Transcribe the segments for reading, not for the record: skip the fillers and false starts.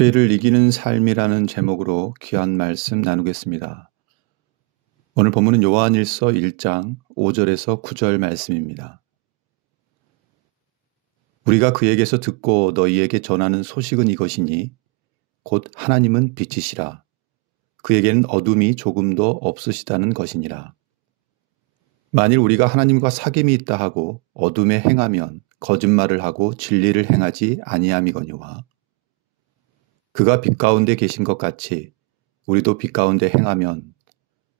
죄를 이기는 삶이라는 제목으로 귀한 말씀 나누겠습니다. 오늘 본문은 요한일서 1장 5절에서 9절 말씀입니다. 우리가 그에게서 듣고 너희에게 전하는 소식은 이것이니 곧 하나님은 빛이시라. 그에게는 어둠이 조금도 없으시다는 것이니라. 만일 우리가 하나님과 사귐이 있다 하고 어둠에 행하면 거짓말을 하고 진리를 행하지 아니함이거니와 그가 빛 가운데 계신 것 같이 우리도 빛 가운데 행하면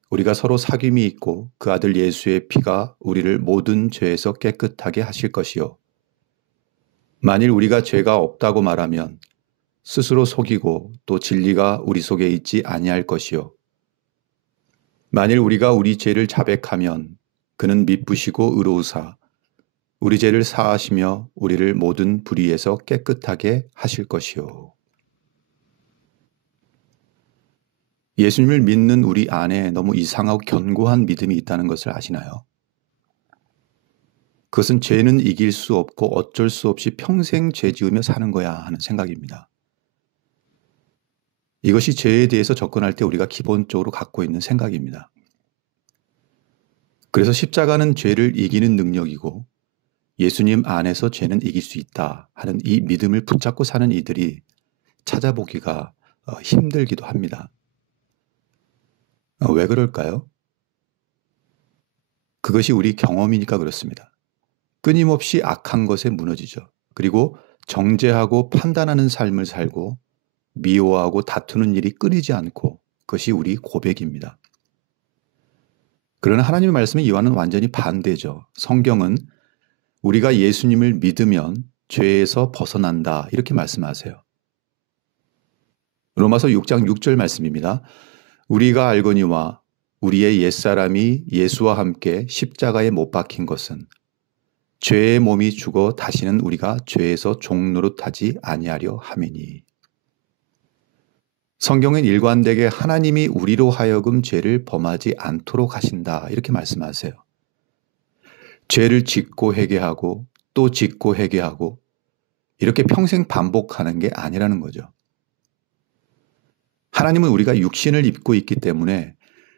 우리가 서로 사귐이 있고 그 아들 예수의 피가 우리를 모든 죄에서 깨끗하게 하실 것이요. 만일 우리가 죄가 없다고 말하면 스스로 속이고 또 진리가 우리 속에 있지 아니할 것이요. 만일 우리가 우리 죄를 자백하면 그는 미쁘시고 의로우사 우리 죄를 사하시며 우리를 모든 불의에서 깨끗하게 하실 것이요. 예수님을 믿는 우리 안에 너무 이상하고 견고한 믿음이 있다는 것을 아시나요? 그것은 죄는 이길 수 없고 어쩔 수 없이 평생 죄 지으며 사는 거야 하는 생각입니다. 이것이 죄에 대해서 접근할 때 우리가 기본적으로 갖고 있는 생각입니다. 그래서 십자가는 죄를 이기는 능력이고 예수님 안에서 죄는 이길 수 있다 하는 이 믿음을 붙잡고 사는 이들이 찾아보기가 힘들기도 합니다. 왜 그럴까요? 그것이 우리 경험이니까 그렇습니다. 끊임없이 악한 것에 무너지죠. 그리고 정죄하고 판단하는 삶을 살고 미워하고 다투는 일이 끊이지 않고 그것이 우리 고백입니다. 그러나 하나님의 말씀은 이와는 완전히 반대죠. 성경은 우리가 예수님을 믿으면 죄에서 벗어난다 이렇게 말씀하세요. 로마서 6장 6절 말씀입니다. 우리가 알거니와 우리의 옛사람이 예수와 함께 십자가에 못 박힌 것은 죄의 몸이 죽어 다시는 우리가 죄에서 종노릇하지 아니하려 함이니. 성경은 일관되게 하나님이 우리로 하여금 죄를 범하지 않도록 하신다 이렇게 말씀하세요. 죄를 짓고 회개하고 또 짓고 회개하고 이렇게 평생 반복하는 게 아니라는 거죠. 하나님은 우리가 육신을 입고 있기 때문에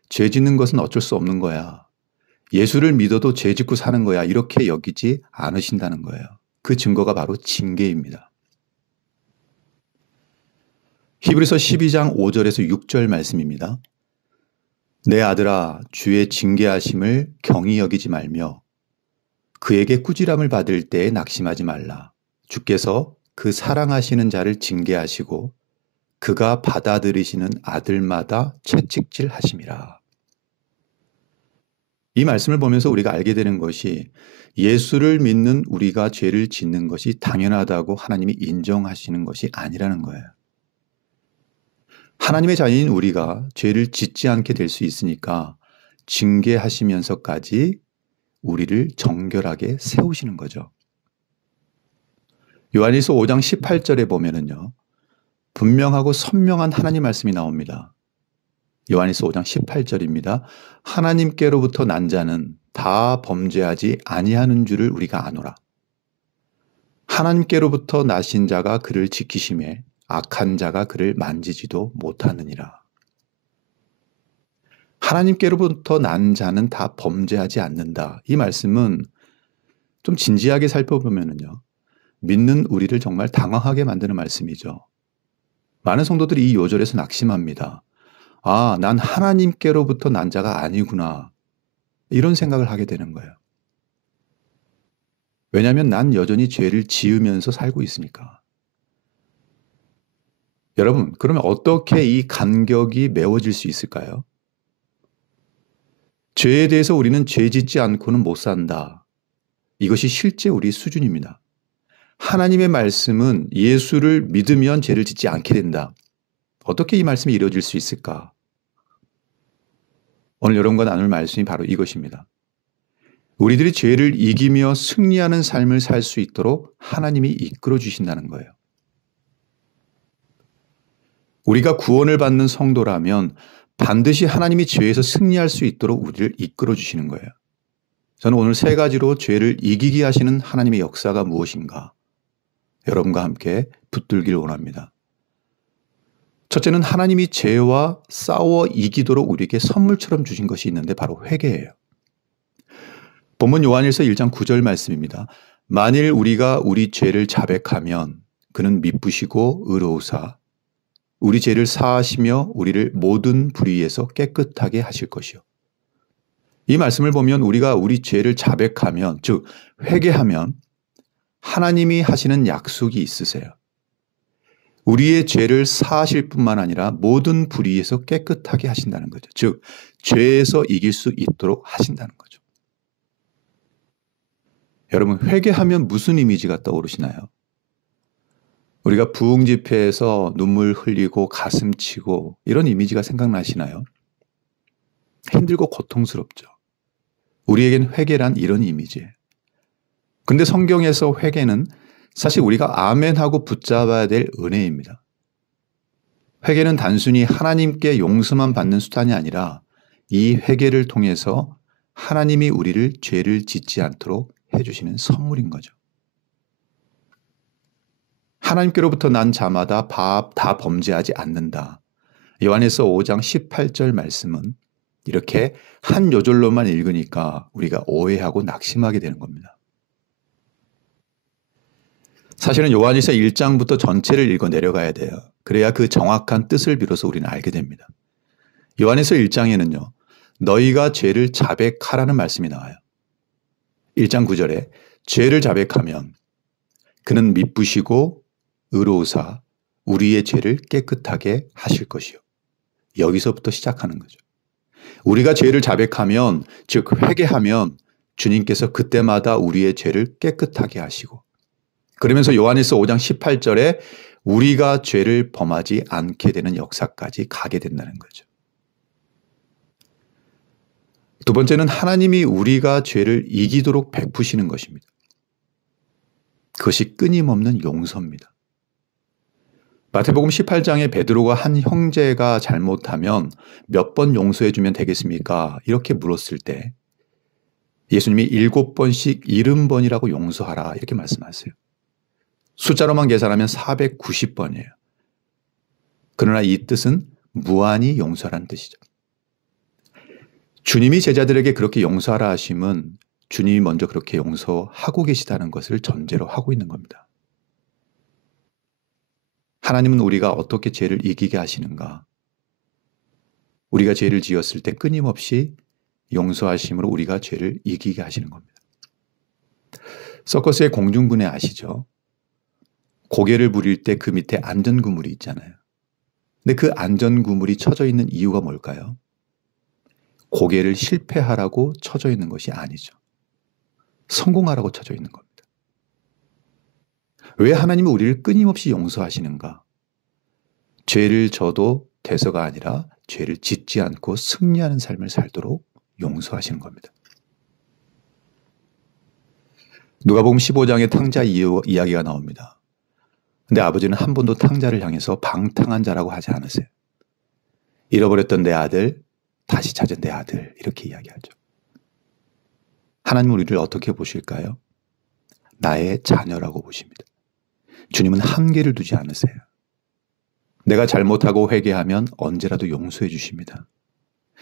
죄 짓는 것은 어쩔 수 없는 거야. 예수를 믿어도 죄 짓고 사는 거야. 이렇게 여기지 않으신다는 거예요. 그 증거가 바로 징계입니다. 히브리서 12장 5절에서 6절 말씀입니다. 내 아들아 주의 징계하심을 경히 여기지 말며 그에게 꾸지람을 받을 때에 낙심하지 말라. 주께서 그 사랑하시는 자를 징계하시고 그가 받아들이시는 아들마다 채찍질 하심이라. 이 말씀을 보면서 우리가 알게 되는 것이 예수를 믿는 우리가 죄를 짓는 것이 당연하다고 하나님이 인정하시는 것이 아니라는 거예요. 하나님의 자녀인 우리가 죄를 짓지 않게 될 수 있으니까 징계하시면서까지 우리를 정결하게 세우시는 거죠. 요한일서 5장 18절에 보면은요. 분명하고 선명한 하나님 말씀이 나옵니다. 요한일서 5장 18절입니다. 하나님께로부터 난 자는 다 범죄하지 아니하는 줄을 우리가 아노라. 하나님께로부터 나신 자가 그를 지키심에 악한 자가 그를 만지지도 못하느니라. 하나님께로부터 난 자는 다 범죄하지 않는다. 이 말씀은 좀 진지하게 살펴보면요. 믿는 우리를 정말 당황하게 만드는 말씀이죠. 많은 성도들이 이 요절에서 낙심합니다. 아, 난 하나님께로부터 난 자가 아니구나. 이런 생각을 하게 되는 거예요. 왜냐하면 난 여전히 죄를 지으면서 살고 있으니까. 여러분, 그러면 어떻게 이 간격이 메워질 수 있을까요? 죄에 대해서 우리는 죄 짓지 않고는 못 산다. 이것이 실제 우리 수준입니다. 하나님의 말씀은 예수를 믿으면 죄를 짓지 않게 된다. 어떻게 이 말씀이 이루어질 수 있을까? 오늘 여러분과 나눌 말씀이 바로 이것입니다. 우리들이 죄를 이기며 승리하는 삶을 살 수 있도록 하나님이 이끌어 주신다는 거예요. 우리가 구원을 받는 성도라면 반드시 하나님이 죄에서 승리할 수 있도록 우리를 이끌어 주시는 거예요. 저는 오늘 세 가지로 죄를 이기게 하시는 하나님의 역사가 무엇인가 여러분과 함께 붙들기를 원합니다. 첫째는 하나님이 죄와 싸워 이기도록 우리에게 선물처럼 주신 것이 있는데 바로 회개예요. 본문 요한일서 1장 9절 말씀입니다. 만일 우리가 우리 죄를 자백하면 그는 미쁘시고 의로우사 우리 죄를 사하시며 우리를 모든 불의에서 깨끗하게 하실 것이요. 이 말씀을 보면 우리가 우리 죄를 자백하면, 즉 회개하면 하나님이 하시는 약속이 있으세요. 우리의 죄를 사하실 뿐만 아니라 모든 불의에서 깨끗하게 하신다는 거죠. 즉 죄에서 이길 수 있도록 하신다는 거죠. 여러분, 회개하면 무슨 이미지가 떠오르시나요? 우리가 부흥 집회에서 눈물 흘리고 가슴 치고 이런 이미지가 생각나시나요? 힘들고 고통스럽죠. 우리에겐 회개란 이런 이미지예요. 근데 성경에서 회개는 사실 우리가 아멘하고 붙잡아야 될 은혜입니다. 회개는 단순히 하나님께 용서만 받는 수단이 아니라 이 회개를 통해서 하나님이 우리를 죄를 짓지 않도록 해주시는 선물인 거죠. 하나님께로부터 난 자마다 다 범죄하지 않는다. 요한에서 5장 18절 말씀은 이렇게 한 요절로만 읽으니까 우리가 오해하고 낙심하게 되는 겁니다. 사실은 요한일서 1장부터 전체를 읽어 내려가야 돼요. 그래야 그 정확한 뜻을 비로소 우리는 알게 됩니다. 요한일서 1장에는요. 너희가 죄를 자백하라는 말씀이 나와요. 1장 9절에 죄를 자백하면 그는 미쁘시고 의로우사 우리의 죄를 깨끗하게 하실 것이요. 여기서부터 시작하는 거죠. 우리가 죄를 자백하면, 즉 회개하면 주님께서 그때마다 우리의 죄를 깨끗하게 하시고, 그러면서 요한일서 5장 18절에 우리가 죄를 범하지 않게 되는 역사까지 가게 된다는 거죠. 두 번째는 하나님이 우리가 죄를 이기도록 베푸시는 것입니다. 그것이 끊임없는 용서입니다. 마태복음 18장에 베드로가 한 형제가 잘못하면 몇 번 용서해 주면 되겠습니까? 이렇게 물었을 때 예수님이 7번씩 70번이라고 용서하라 이렇게 말씀하세요. 숫자로만 계산하면 490번이에요. 그러나 이 뜻은 무한히 용서라는 뜻이죠. 주님이 제자들에게 그렇게 용서하라 하심은 주님이 먼저 그렇게 용서하고 계시다는 것을 전제로 하고 있는 겁니다. 하나님은 우리가 어떻게 죄를 이기게 하시는가? 우리가 죄를 지었을 때 끊임없이 용서하심으로 우리가 죄를 이기게 하시는 겁니다. 서커스의 공중분해 아시죠? 고개를 부릴 때 그 밑에 안전구물이 있잖아요. 근데 그 안전구물이 쳐져 있는 이유가 뭘까요? 고개를 실패하라고 쳐져 있는 것이 아니죠. 성공하라고 쳐져 있는 겁니다. 왜 하나님은 우리를 끊임없이 용서하시는가? 죄를 져도 돼서가 아니라 죄를 짓지 않고 승리하는 삶을 살도록 용서하시는 겁니다. 누가복음 15장에 탕자 이야기가 나옵니다. 근데 아버지는 한 번도 탕자를 향해서 방탕한 자라고 하지 않으세요. 잃어버렸던 내 아들, 다시 찾은 내 아들 이렇게 이야기하죠. 하나님은 우리를 어떻게 보실까요? 나의 자녀라고 보십니다. 주님은 한계를 두지 않으세요. 내가 잘못하고 회개하면 언제라도 용서해 주십니다.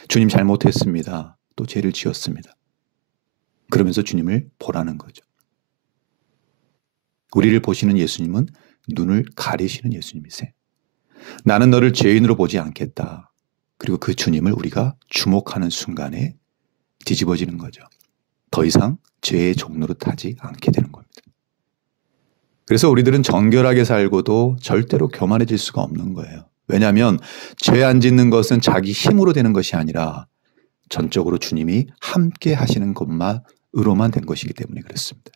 주님 잘못했습니다. 또 죄를 지었습니다. 그러면서 주님을 보라는 거죠. 우리를 보시는 예수님은 눈을 가리시는 예수님이세요. 나는 너를 죄인으로 보지 않겠다. 그리고 그 주님을 우리가 주목하는 순간에 뒤집어지는 거죠. 더 이상 죄의 종로로 타지 않게 되는 겁니다. 그래서 우리들은 정결하게 살고도 절대로 교만해질 수가 없는 거예요. 왜냐하면 죄 안 짓는 것은 자기 힘으로 되는 것이 아니라 전적으로 주님이 함께 하시는 것만으로만 된 것이기 때문에 그렇습니다.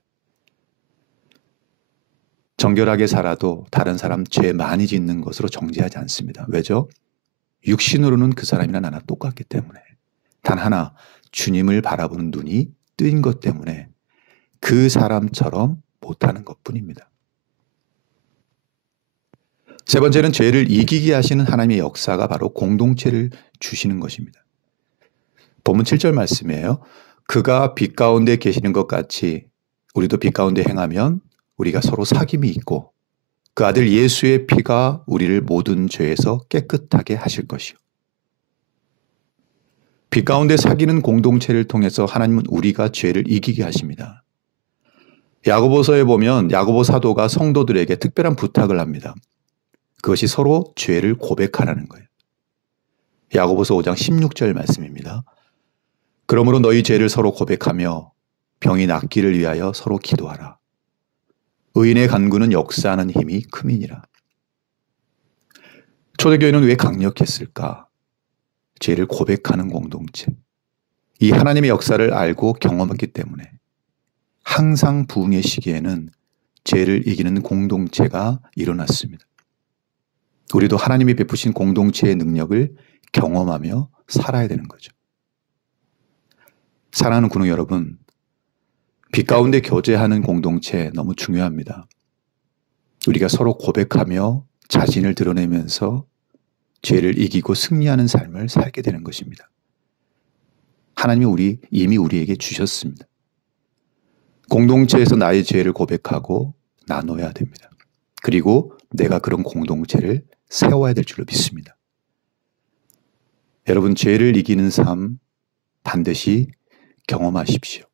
정결하게 살아도 다른 사람 죄 많이 짓는 것으로 정죄하지 않습니다. 왜죠? 육신으로는 그 사람이나 나나 똑같기 때문에. 단 하나 주님을 바라보는 눈이 뜨인 것 때문에 그 사람처럼 못하는 것뿐입니다. 세 번째는 죄를 이기게 하시는 하나님의 역사가 바로 공동체를 주시는 것입니다. 본문 7절 말씀이에요. 그가 빛 가운데 계시는 것 같이 우리도 빛 가운데 행하면 우리가 서로 사귐이 있고 그 아들 예수의 피가 우리를 모든 죄에서 깨끗하게 하실 것이요. 빛 가운데 사귀는 공동체를 통해서 하나님은 우리가 죄를 이기게 하십니다. 야고보서에 보면 야고보 사도가 성도들에게 특별한 부탁을 합니다. 그것이 서로 죄를 고백하라는 거예요. 야고보서 5장 16절 말씀입니다. 그러므로 너희 죄를 서로 고백하며 병이 낫기를 위하여 서로 기도하라. 의인의 간구는 역사하는 힘이 큼이니라. 초대교회는 왜 강력했을까? 죄를 고백하는 공동체. 이 하나님의 역사를 알고 경험했기 때문에 항상 부흥의 시기에는 죄를 이기는 공동체가 일어났습니다. 우리도 하나님이 베푸신 공동체의 능력을 경험하며 살아야 되는 거죠. 사랑하는 군우 여러분, 빛 가운데 교제하는 공동체 너무 중요합니다. 우리가 서로 고백하며 자신을 드러내면서 죄를 이기고 승리하는 삶을 살게 되는 것입니다. 하나님이 이미 우리에게 주셨습니다. 공동체에서 나의 죄를 고백하고 나눠야 됩니다. 그리고 내가 그런 공동체를 세워야 될 줄로 믿습니다. 여러분, 죄를 이기는 삶 반드시 경험하십시오.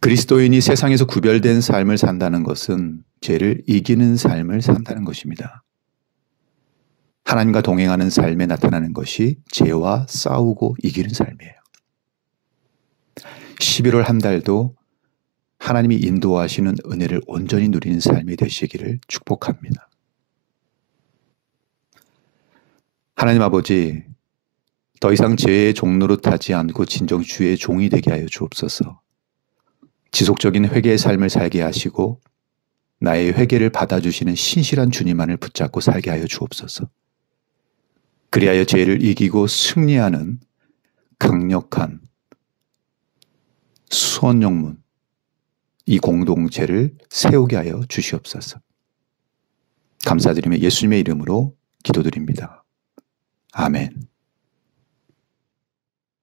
그리스도인이 세상에서 구별된 삶을 산다는 것은 죄를 이기는 삶을 산다는 것입니다. 하나님과 동행하는 삶에 나타나는 것이 죄와 싸우고 이기는 삶이에요. 11월 한 달도 하나님이 인도하시는 은혜를 온전히 누리는 삶이 되시기를 축복합니다. 하나님 아버지, 더 이상 죄의 종로로 타지 않고 진정 주의 종이 되게 하여 주옵소서. 지속적인 회개의 삶을 살게 하시고 나의 회개를 받아주시는 신실한 주님만을 붙잡고 살게 하여 주옵소서. 그리하여 죄를 이기고 승리하는 강력한 수원영문 이 공동체를 세우게 하여 주시옵소서. 감사드리며 예수님의 이름으로 기도드립니다. 아멘.